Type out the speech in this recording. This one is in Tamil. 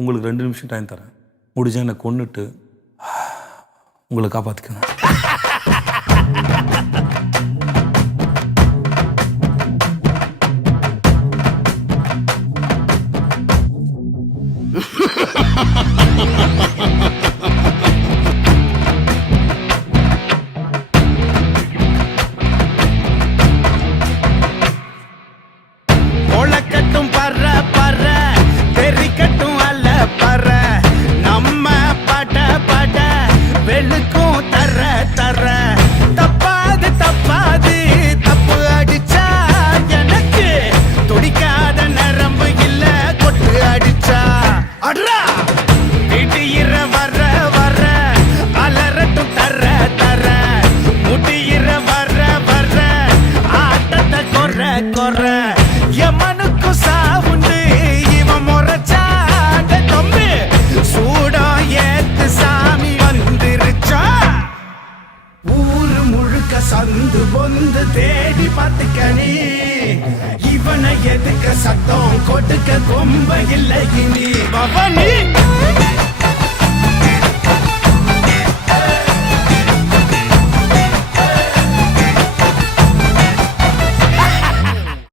உங்களுக்கு 2 நிமிஷம் டைம் தரேன். முடிஞ்சா என்னை கொன்னுட்டு உங்களை காப்பாற்றிக்கணும். ஒளக்கட்டும் பற பற தெரிக்கட்டும் அல்ல பற நம்ம பட பட வெளுக்கும் தர தர தப்பாது தப்பாது தப்பு அடிச்சா எனக்கு துடிக்காத நரம்பு இல்ல கொட்டு அடிச்சா அட்ரா இடியிற வர வர அலரட்டும் தர தர முடியிற வர வர ஆட்டத்தை கொற கொற எமனுக்கு சாவுண்டு இவன் முறைச்சாண்ட தம்பி சூடம் ஏத்து சாமி வந்துருச்சா ஊரு முழுக்க சந்து பொந்து தேடி பார்த்துக்கணி இவனை எதுக்க சத்தம் கொடுக்க கொம்ப இல்லை இனி பவனி